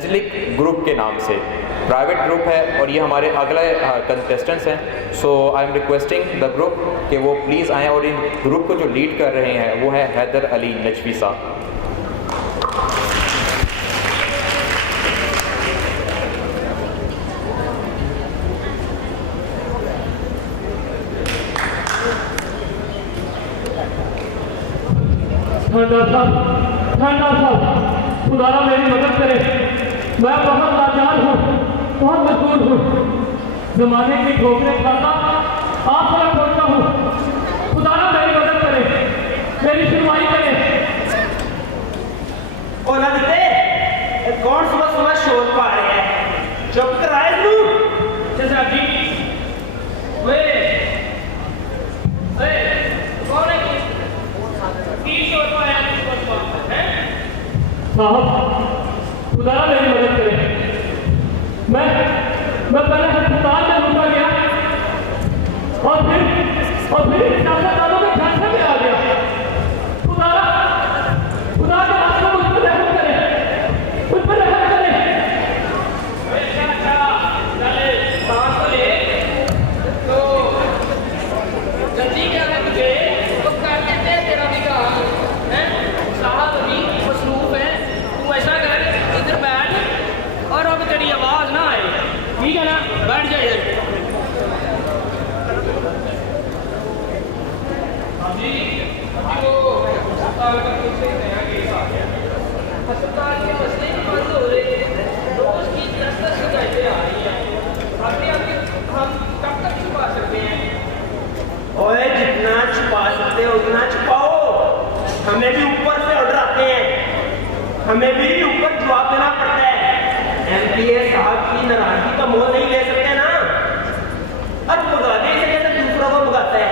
नजलिक group के नाम से प्राइवेट ग्रुप है और ये हमारे अगले कंटेस्टेंट्स हैं। So I am requesting the group कि वो प्लीज़ आएँ और इन ग्रुप को जो लीड कर रहे हैं वो है हैदर अली नजफी साहब। थाना साहब खुदारा मेरी मदद करे, मैं बहुत लाचार हूँ, बहुत मजबूर हूँ, जमाने की ठोकरें खाता आप पर पहुँचता हूँ। खुदारा मेरी मदद करे, मेरी सुनवाई करे। कौन सुबह सुबह शोर पा रहे हैं? चुप कराए तू चाचा जी, साहब खुदारा मेरी मदद करे, मैं पहले अस्पताल में रुका गया और फिर सियासतदानों के फैसले में आ गया। खुदा के रास्ते मुझ पर रहम करे, मुझ पर रहम करे। तो जल्दी क्या है तुझे, तो कर लेते हैं तेरा भी काम है। साहब अभी मसरूफ है, तू ऐसा कर इधर बैठ और अब तेरी आवाज ना आए, ठीक है ना? बैठ जा इधर। अभी वो अस्पताल का कुछ नया केस आ गया, अस्पताल के मसले भी बंद हो रहे हैं, रोज की 10-10 शिकायतें आ रही हैं। अभी हम कब तक छुपा सकते हैं? ओए जितना छुपा सकते हो उतना छुपाओ, हमें भी ऊपर से ऑर्डर आते हैं, हमें भी ऊपर जवाब देना पड़ता है। एमपीए साहब की नाराजगी का मोल नहीं ले सकते ना। अब भगाने से कैसे दूसरों को भगाता है?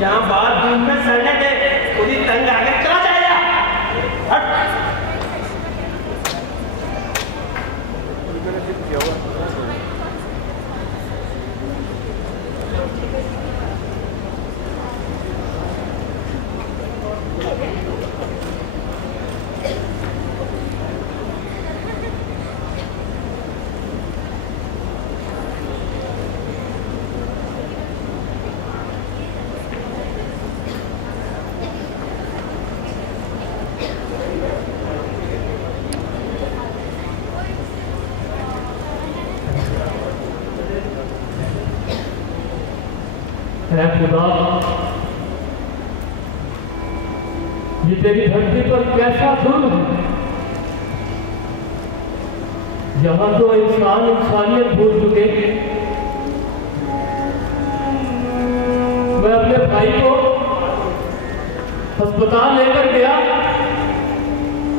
यहाँ बात दूर में सड़ने दे, खुद ही तंग आगे चला जाएगा। हट। है खुदा, ये तेरी धरती पर कैसा जुल्म है। यहाँ तो इंसान इंसानियत भूल चुके। मैं अपने भाई को अस्पताल लेकर गया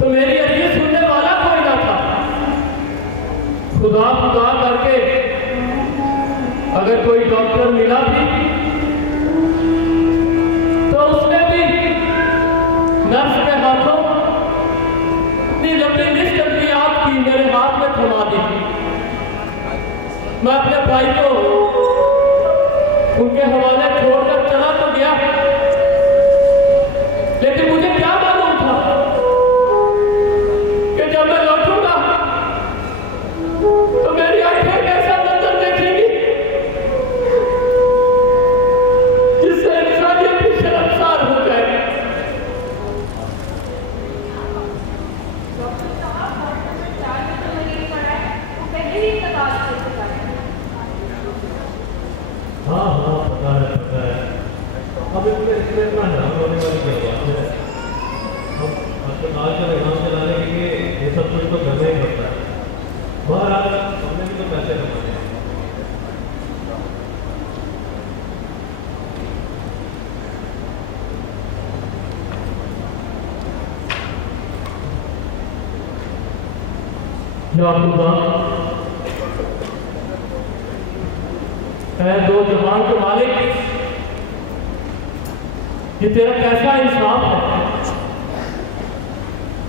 तो मेरी अर्जी सुनने वाला कोई ना था। खुदा खुदा करके अगर कोई डॉक्टर मिला भी तो उसने भी नर्स के हाथों इतनी लंबी लिस्ट अपनी आपकी मेरे हाथ में थमा दी। मैं अपने भाई को उनके हवाले छोड़कर चला तो गया, लेकिन मुझे क्या मालूम था कि जब मैं लौटूंगा तो मेरी आंखें कैसा मंजर देखेंगी जिससे इंसानियत भी शर्मसार हो जाए। हाँ हाँ पता है। अब इसमें इतना हैरान होने वाली क्या बात है? हम अस्पताल के निजाम चलाने के लिए ये सब कुछ तो करना ही पड़ता है। बहरहाल हमने भी तो पैसे कमाने हैं। या खुदा, ऐ दो जहान के मालिक, ये तेरा कैसा इंसाफ है।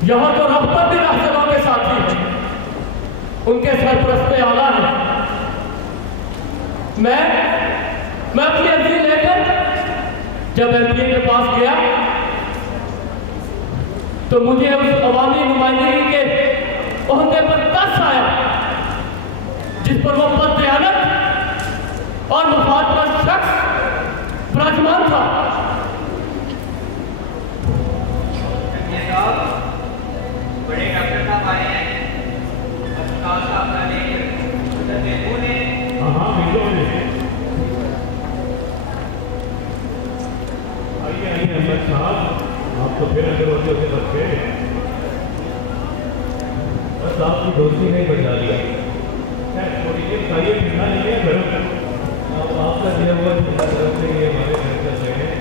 यहाँ तो रफ्तार भी रहसलों के साथी है, उनके सरपरस्ते आला है। मैं अपनी अर्जी लेकर जब एमपी के पास गया तो मुझे उस अवामी नुमाइंदगी के ओहदे पर 10 आया जिस पर वो बददयानत और मुफाद पर शख्स विराजमान था। बड़े डॉक्टर साहब आए हैं, अस्पताल साहब का हाँ बिल्कुल। आइए अहमद साहब, आप तो फिर अंदर होते होते बच गए। बस आपकी दोस्ती नहीं बचा दिया। थोड़ी देर खाइए, ठंडा नहीं है गर्म। अब आपका दिया हुआ ठंडा तरफ से ये हमारे घर चल रहे हैं।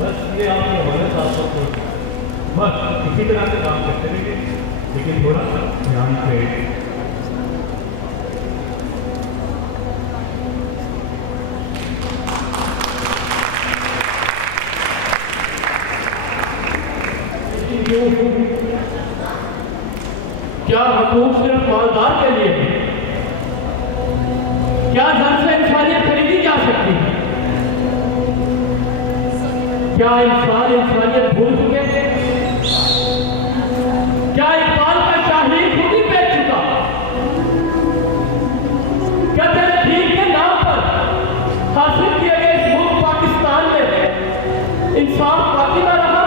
बस ये आपकी हमारे साथ छोड़ बस इसी तरह से काम करते रहिए, लेकिन थोड़ा ध्यान से। क्या हकूक सिर्फ मालदार के लिए है? क्या धन से इंसानियत खरीदी जा सकती है? क्या इंसान इंसानियत भूल चुके? क्या इकबाल का शाहीन खुद ही बेच चुका? क्या तेरे दीन के नाम पर हासिल किए गए इस मुल्क पाकिस्तान में इंसाफ बाकी ना रहा?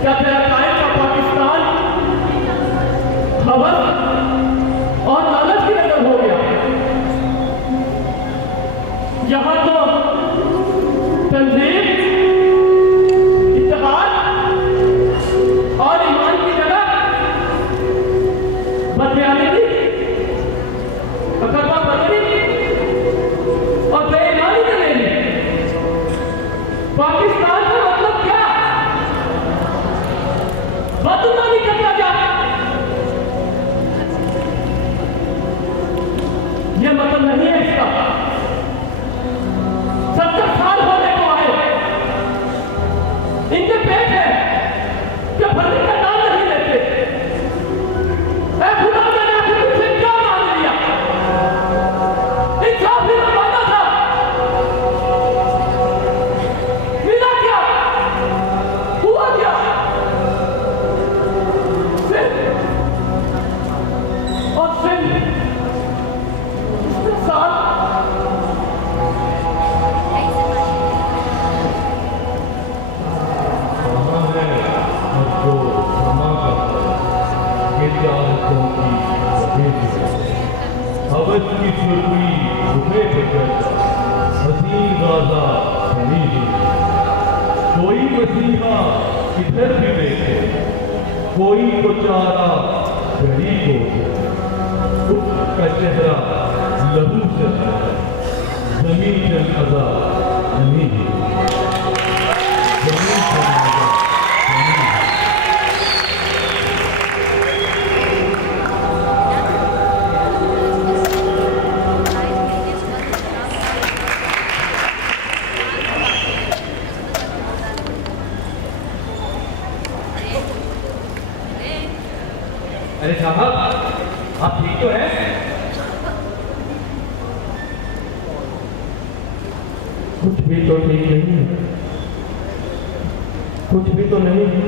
क्या तेरा कायम का पाकिस्तान हवस और लालच की नजर हो गया? यहाँ तो तंजीम, इत्तेहाद और ईमान की जगह बदयानती, अकरबा बदरी और बेईमानी ने ले ली। पाकिस्तान का मतलब क्या? बदनामी करता जा। ये मतलब नहीं है इसका। 70 साल होने को आए, इनके पेट है कि भरने का नाम नहीं लेते। खुदा मैंने आखिर तुझसे क्या मान लिया? इंसाफ भी मांगा था, मिला क्या? हुआ क्या? और सिर्फ साथ अवध की सुरभि रुपए हसीन राजा बनी हुई। कोई मसीहा किधर भी देखे, कोई तो चारा गरीब को, उसका चेहरा लहू से जमीन से अदा नहीं जमीन से अदा नहीं। अरे साहब, आप ठीक तो हैं? कुछ भी तो ठीक नहीं है, कुछ भी तो नहीं है।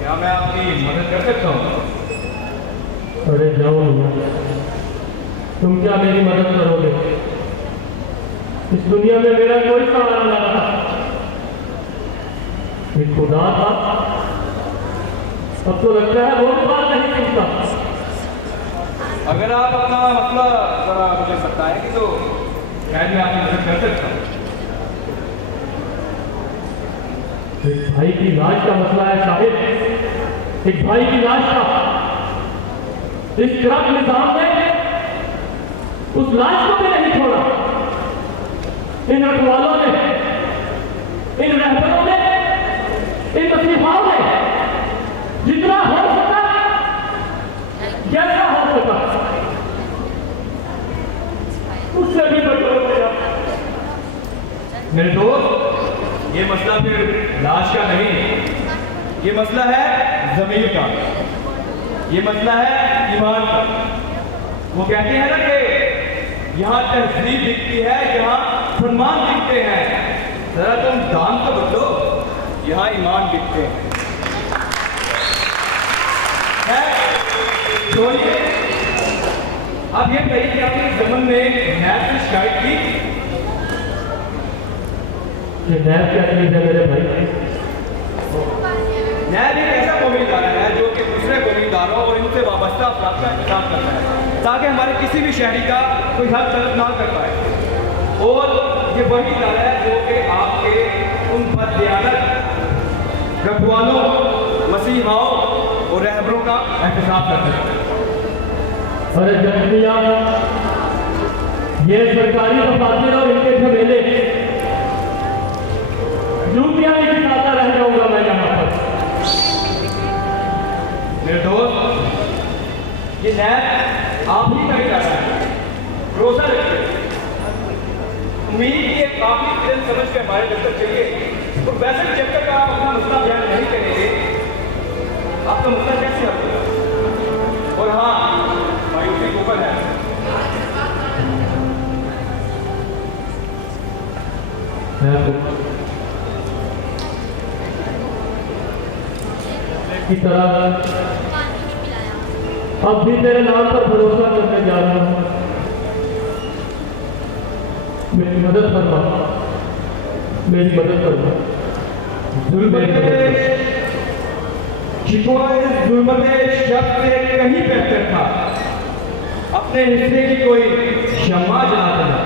क्या मैं आपकी मदद कर सकता हूँ? अरे जाओ मियां, तुम क्या मेरी मदद करोगे? इस दुनिया में मेरा कोई सहारा न रहा। एक खुदा था, अब तो लगता है वो बात नहीं सुनता। अगर आप अपना मसला जरा मुझे बताएंगे तो शायद मैं आपकी मदद कर सकता हूँ। एक भाई की लाश का मसला है साहिब, एक भाई की लाश का। इस करप्ट निजाम ने उस लाश को भी नहीं छोड़ा। इन रखवालों ने, इन रहबरों ने, इन मसीहाओं ने जितना हो सका, जैसा हो सका, उससे भी बचाव किया। मेरे दोस्त, ये मसला फिर लाश का नहीं, ये मसला है जमीन का, ये मसला है ईमान का। वो कहते हैं ना कि यहाँ तहजीब दिखती है, यहाँ फरमान दिखते हैं। जरा तुम दाम तो बदलो, यहाँ ईमान दिखते हैं। तो ये अब ये बताइए कि आपने इस जमन में नैब से शिकायत की? ये नैब क्या चीज़ है मेरे भाई? नैब एक ऐसा कौमी इदारा है जो कि दूसरे कौमी इदारों और इनसे वाबस्ता अफराद का इंतजाम करता है ताकि हमारे किसी भी शहरी का कोई हक तलब ना कर पाए। और ये वही इदारा है जो कि आपके उन बददियानत रखवालों, मसीहाओं और रहबरों का एहतसाब करता है। अरे जमनिया, ये सरकारी दफातर और इनके झमेले यूपिया में खाता रह जाऊंगा मैं यहाँ पर। मेरे दोस्त, ये नैब आप ही का इदारा है, भरोसा रखिए। उम्मीद ये काफी दिन समझ के हमारे जब तक चाहिए तो वैसे जब तक आप अपना मसला बयान नहीं करेंगे आपका मसला कैसे हल होगा? और हाँ, मायूसी ऊपर है। की तरह अब भी तेरे नाम पर भरोसा करने जा रहा हूँ। मेरी मदद करना, मेरी मदद करना। शिकवा इस जुल्मत शब्द से कहीं बेहतर था अपने हिस्से की कोई शम्मा जला देना।